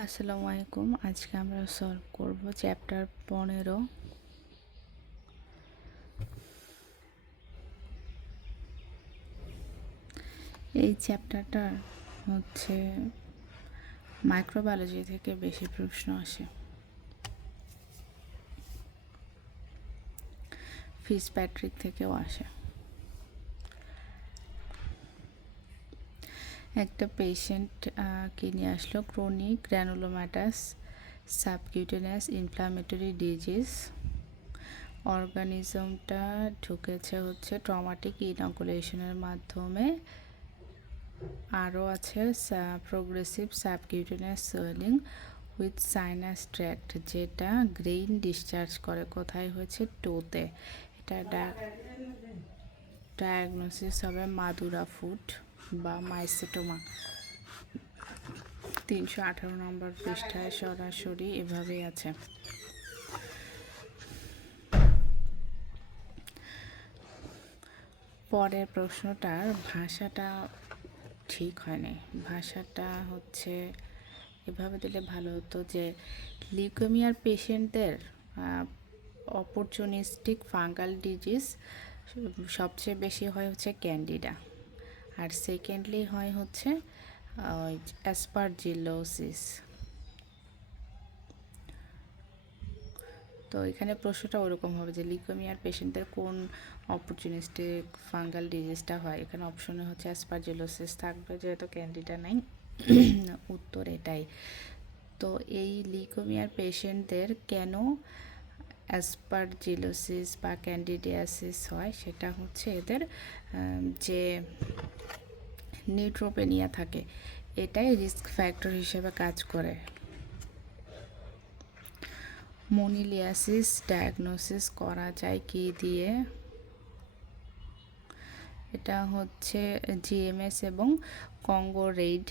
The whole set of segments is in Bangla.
আসসালামু আলাইকুম। আজকে আমরা সলভ করব চ্যাপ্টার 15। এই চ্যাপ্টারটা হচ্ছে মাইক্রোবায়োলজি থেকে বেশি প্রশ্ন আসে। ফিশপ্যাট্রিক থেকেও আসে। একটা পেশেন্ট কে নিয়ে আসলো ক্রনিক গ্র্যানুলোমাটাস সাবকিউটেনিয়াস ইনফ্লামেটরি ডিজিজ। অর্গানিজমটা ঢুকেছে হচ্ছে ট্রমাটিক ইনকুলেশনের মাধ্যমে। আরও আছে progressive subcutaneous swelling with sinus tract, যেটা গ্রেইন ডিসচার্জ করে। কোথায় হয়েছে? টোতে। এটা ডায়াগনোসিস হবে মাদুরা ফুট বা মাইসেটোমা। 318 নম্বর পৃষ্ঠায় সরাসরি এভাবেই আছে। পরের প্রশ্নটার ভাষাটা ঠিক হয়নি। ভাষাটা হচ্ছে এভাবে দিলে ভালো হতো যে লিউকেমিয়ার পেশেন্টদের অপরচুনিস্টিক ফাঙ্গাল ডিজিজ সবচেয়ে বেশি হয় হচ্ছে ক্যান্ডিডা, আর সেকেন্ডলি হয় হচ্ছে অ্যাসপারজিলোসিস। তো এখানে প্রশ্নটা ওরকম হবে যে লিউকেমিয়ার পেশেন্টদের কোন অপরচুনিস্টিক ফাঙ্গাল ডিজিজটা হয়। এখানে অপশনে হচ্ছে অ্যাসপারজিলোসিস থাকবে, যেহেতু ক্যান্ডিডা নাই। উত্তর এটাই। তো এই লিউকেমিয়ার পেশেন্টদের কেন অ্যাসপারজিলোসিস বা ক্যান্ডিডিয়াসিস হয়, সেটা হচ্ছে এদের যে নিউট্রোপেনিয়া থাকে, এটাই রিস্ক ফ্যাক্টর হিসেবে কাজ করে। মোনিলিয়াসিস ডায়াগনোসিস করা যায় কি দিয়ে? এটা হচ্ছে জিএমএস এবং কঙ্গো রেড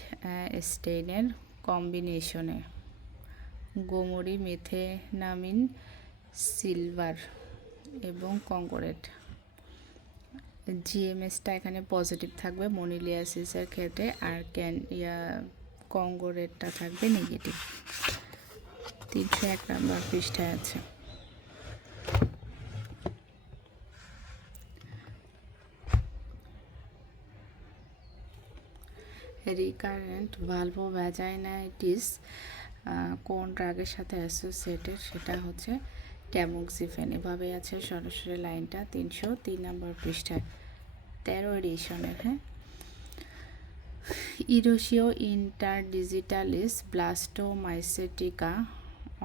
স্টেইনের কম্বিনেশনে। গোমরি মেথেনামিন সিলভার এবং কঙ্গোরেট। জিএমএসটা এখানে পজিটিভ থাকবে মোনিলিয়াসিসের ক্ষেত্রে, আর কঙ্গোরেটটা থাকবে নেগেটিভ। 301 নম্বর পৃষ্ঠায় আছে। রিকারেন্ট ভালভোভ্যাজাইনাইটিস কোন ড্রাগের সাথে অ্যাসোসিয়েটেড? সেটা হচ্ছে ট্যামোক্সিফেন। এভাবে আছে সরাসরি লাইনটা 303 নম্বর পৃষ্ঠায় 13 এডিশনের। হ্যাঁ, ইরোসিও ইন্টারডিজিটালিস ব্লাস্টোমাইসেটিকা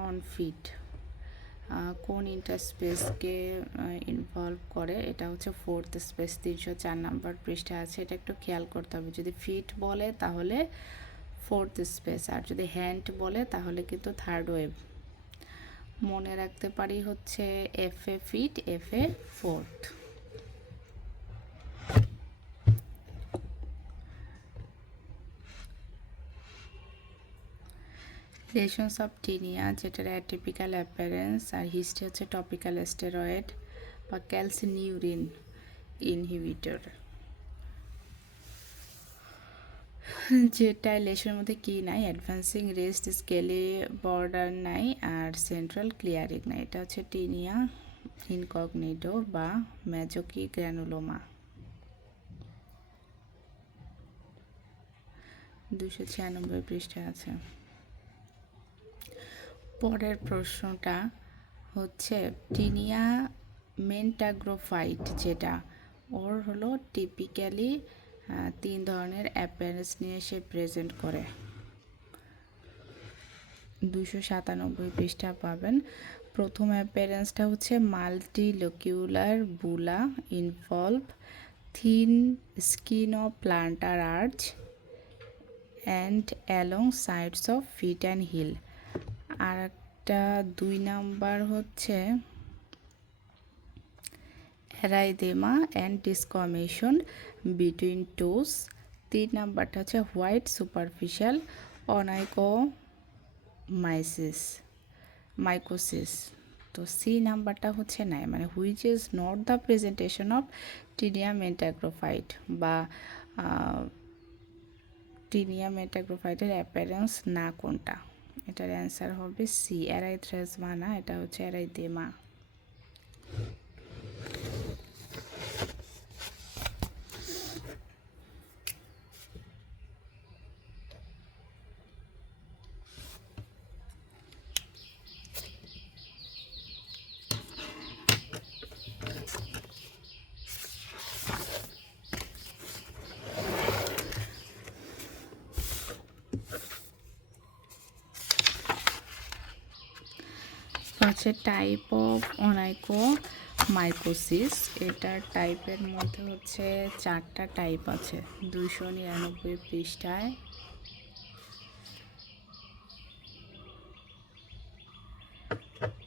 অনফিট কোন ইন্টারস্পেসকে ইনভলভ করে? এটা হচ্ছে ফোর্থ স্পেস। 304 নম্বর পৃষ্ঠা আছে। এটা একটু খেয়াল করতে হবে। যদি ফিট বলে তাহলে ফোর্থ স্পেস, আর যদি হ্যান্ড বলে তাহলে কিন্তু থার্ড ওয়েভ। মনে রাখতে পারি হচ্ছে F A feet, F A fourth. Lesions of tinea, যেটার অ্যাটিপিক্যাল অ্যাপিয়ারেন্স, আর হিস্ট্রি হচ্ছে টপিক্যাল স্টেরয়েড বা ক্যালসিনিউরিন ইনহিবিটর। যেটা লেশনের মধ্যে কি নাই? অ্যাডভান্সিং রেস্ট স্কেলি বর্ডার নাই, আর সেন্ট্রাল ক্লিয়ারিং নাই। এটা হচ্ছে টিনিয়া ইনকগনিটো বা ম্যাজোকি গ্র্যানুলোমা। 296 পৃষ্ঠা আছে। পরের প্রশ্নটা হচ্ছে টিনিয়া মেন্টাগ্রোফাইট, যেটা ওর হলো টিপিক্যালি 3 ধরনের অ্যাপিয়ারেন্স নিয়ে সে প্রেজেন্ট করে। 297 পৃষ্ঠা পাবেন। প্রথম অ্যাপিয়ারেন্সটা হচ্ছে multilocular bulla involve thin skin of plantar arch and along sides of feet and heel. আর একটা 2 নাম্বার হচ্ছে এরাইদেমা অ্যান্ড ডিসকমিশন বিটুইন টোস। 3 নাম্বারটা হচ্ছে হোয়াইট সুপারফিশিয়াল মাইকোসিস। তো সি নাম্বারটা হচ্ছে নাই, মানে which is not the presentation of tinea mentagrophyte বা টিনিয়া মেন্টাগ্রোফাইটের অ্যাপিয়ারেন্স না কোনটা? এটার অ্যান্সার হবে সি, এরাইথ্রেসমা না, এটা হচ্ছে এরাইথেমা। হচ্ছে টাইপ অফ অনাইকো মাইকোসিস। এটার টাইপের মধ্যে হচ্ছে 4টা টাইপ আছে 299 পৃষ্ঠায়।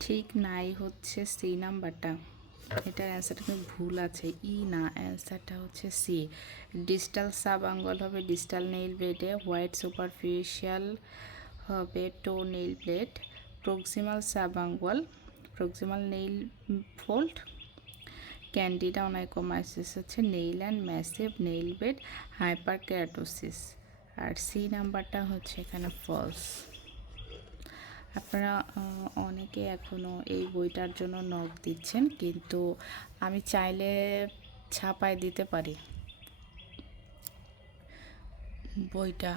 ঠিক নাই হচ্ছে সি নাম্বারটা, এটার অ্যান্সারটা কিন্তু ভুল আছে, ই না, অ্যান্সারটা হচ্ছে সি। ডিস্টাল সাব আঙ্গল হবে ডিস্টাল নেইল ব্লেডে, হোয়াইট সুপারফিশিয়াল হবে toe nail blade, proximal subungual proximal nail fold, candida onychomycosis হচ্ছে nail and massive nail bed hyperkeratosis. আর সি নাম্বারটা হচ্ছে এখানে ফলস। আপনারা অনেকে এখনও এই বইটার জন্য নক দিচ্ছেন, কিন্তু আমি চাইলে ছাপায় দিতে পারি বইটা,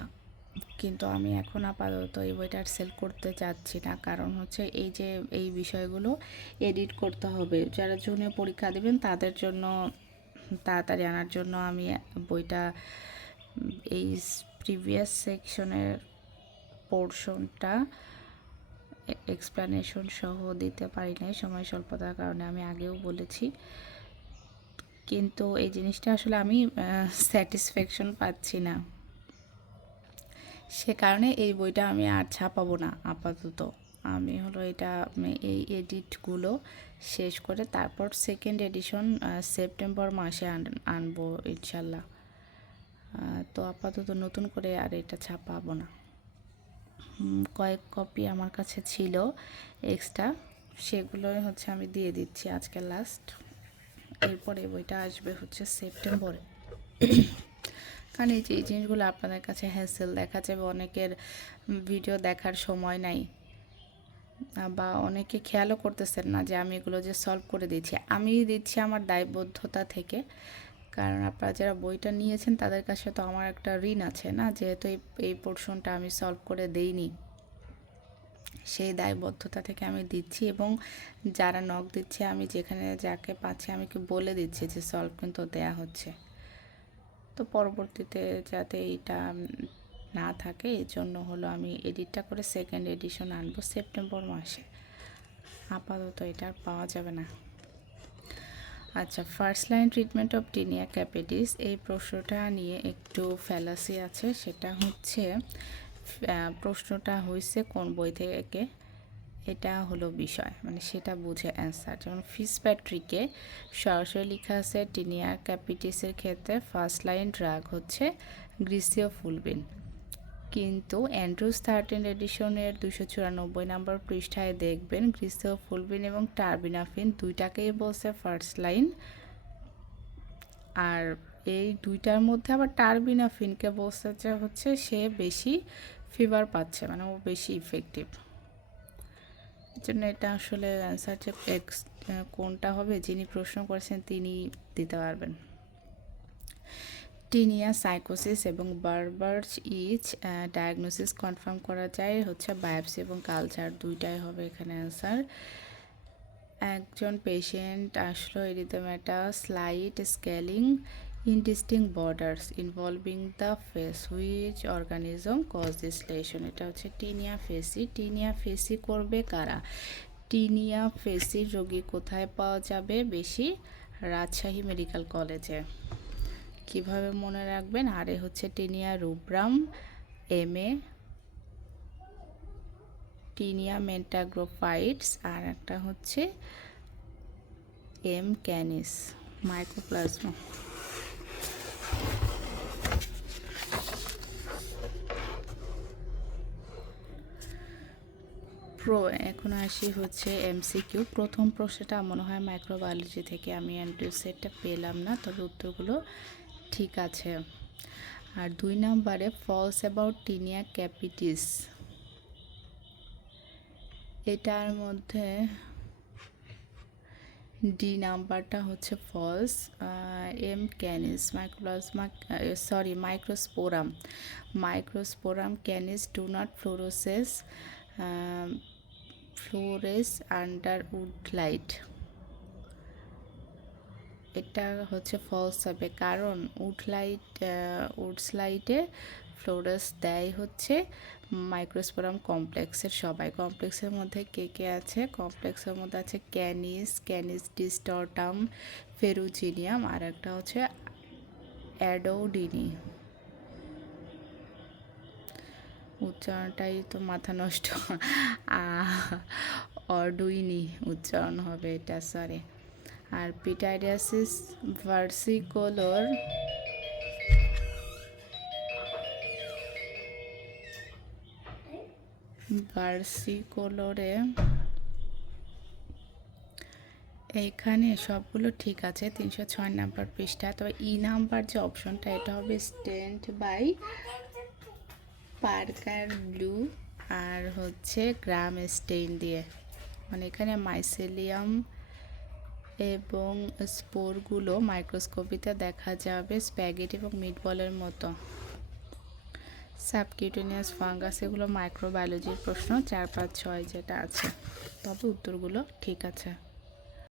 কিন্তু আমি এখন আপাতত এই বইটা সেল করতে চাচ্ছি না। কারণ হচ্ছে এই যে এই বিষয়গুলো এডিট করতে হবে, যারা জুনে পরীক্ষা দেবেন তাদের জন্য তাড়াতাড়ি আনার জন্য আমি বইটা এই প্রিভিয়াস সেকশনের পোর্শনটা এক্সপ্লানেশন সহ দিতে পারি নাই সময় স্বল্পতার কারণে, আমি আগেও বলেছি। কিন্তু এই জিনিসটা আসলে আমি স্যাটিসফ্যাকশন পাচ্ছি না, সে কারণে এই বইটা আমি আর ছাপাবো না আপাতত। আমি হলো এটা এই এডিটগুলো শেষ করে তারপর সেকেন্ড এডিশন সেপ্টেম্বর মাসে আনবো ইনশাল্লাহ। তো আপাতত নতুন করে আর এটা ছাপাবো না। কয়েক কপি আমার কাছে ছিল এক্সট্রা, সেগুলোই হচ্ছে আমি দিয়ে দিচ্ছি আজকে লাস্ট। এরপরে বইটা আসবে হচ্ছে সেপ্টেম্বরে। কারণ এই যে এই জিনিসগুলো আপনাদের কাছে হ্যাসেল দেখা যাবে, অনেকের ভিডিও দেখার সময় নাই বা অনেকে খেয়ালও করতেছেন না যে আমি এগুলো যে সলভ করে দিচ্ছি, আমি দিচ্ছি আমার দায়বদ্ধতা থেকে। কারণ আপনারা যারা বইটা নিয়েছেন তাদের কাছে তো আমার একটা ঋণ আছে না, যেহেতু এই পোর্শনটা আমি সলভ করে দেইনি, সেই দায়বদ্ধতা থেকে আমি দিচ্ছি। এবং যারা নক দিচ্ছে আমি যেখানে যাকে পাচ্ছি আমি কি বলে দিচ্ছি যে সলভ কিন্তু দেয়া হচ্ছে, তো পরবর্তীতে যাতে এইটা না থাকে এই জন্য হলো আমি এডিটটা করে সেকেন্ড এডিশন আনবো সেপ্টেম্বর মাসে। আপাতত এটা আর পাওয়া যাবে না। আচ্ছা, first line treatment of tinea capitis, এই প্রশ্নটা নিয়ে একটু ফ্যালাসি আছে। সেটা হচ্ছে প্রশ্নটা হয়েছে কোন বই থেকে, এটা হলো বিষয়, মানে সেটা বুঝে অ্যান্সার। যেমন ফিসপ্যাট্রিকে সরাসরি লেখা আছে টিনিয়া ক্যাপিটিসের ক্ষেত্রে ফার্স্ট লাইন ড্রাগ হচ্ছে গ্রিসিওফুলভিন, কিন্তু অ্যান্ড্রুজ 13 এডিশনের 294 নম্বর পৃষ্ঠায় দেখবেন গ্রিসিওফুলভিন এবং টার্বিনাফিন দুইটাকেই বলছে ফার্স্ট লাইন। আর এই দুইটার মধ্যে আবার টার্বিনাফিনকে বলছে যে হচ্ছে সে বেশি ফিভার পাচ্ছে, মানে ও বেশি ইফেক্টিভ। জন্য এটা আসলে অ্যান্সার যে কোনটা হবে যিনি প্রশ্ন করেছেন তিনি দিতে পারবেন। টিনিয়া সাইকোসিস এবং বারবার্স ইচ ডায়াগনোসিস কনফার্ম করা যায় হচ্ছে বায়োপসি এবং কালচার, দুইটাই হবে এখানে অ্যান্সার। একজন পেশেন্ট আসলো erythemata slight scaling indistinct borders involving the face, which organism cause this lesion, এটা হচ্ছে টিনিয়া ফেসি। টিনিয়া ফেসি করবে কারা? টিনিয়া ফেসি রোগী কোথায় পাওয়া যাবে বেশি? রাজশাহী মেডিকেল কলেজে। কিভাবে মনে রাখবেন? আর এ হচ্ছে টিনিয়া রুব্রাম, এমএ টিনিয়া মেন্টাগ্রোফাইটস, আর একটা হচ্ছে এম ক্যানিস মাইকোপ্লাজমা। এখন আসি হচ্ছে এমসিকিউ। প্রথম প্রশ্নটা মনে হয় মাইক্রোবায়োলজি থেকে, আমি অ্যান্টিসেটটা পেলাম না, তবে উত্তরগুলো ঠিক আছে। আর 2 নম্বরে ফলস অ্যাবাউট টিনিয়া ক্যাপিটিস, এটার মধ্যে ডি নাম্বারটা হচ্ছে false. M canis microplasma, sorry microsporum, microsporum canis do not fluoresce under wood light. এটা হচ্ছে ফলস হবে, কারণ উডস লাইটে ফ্লোরাস দেয় হচ্ছে মাইক্রোস্পোরাম কমপ্লেক্সের সবাই। কমপ্লেক্সের মধ্যে কে কে আছে? কমপ্লেক্সের মধ্যে আছে ক্যানিস ডিস্টর্টাম, ফেরুজিনিয়াম, আর একটা হচ্ছে অ্যাডোডিনি। উচ্চারণটাই তো মাথা নষ্ট। অর্ডুইনি উচ্চারণ হবে এটা, সরি। আর পিটাইডিয়াসিস ভার্সিকোলোরে এখানে সবগুলো ঠিক আছে, 306 নাম্বার পৃষ্ঠা। তবে ই নাম্বার যে অপশনটা, এটা হবে স্টেন্ট বাই পার্কার ব্লু আর হচ্ছে গ্রাম স্টেইন দিয়ে। মানে এখানে মাইসেলিয়াম এবং স্পোরগুলো মাইক্রোস্কোপিতে দেখা যাবে স্প্যাগেটি এবং মিটবলের মতো। সাবকিউটেনিয়াস ফাঙ্গাস, এগুলো মাইক্রোবায়োলজির প্রশ্ন 4, 5, 6 যেটা আছে। তবে উত্তরগুলো ঠিক আছে।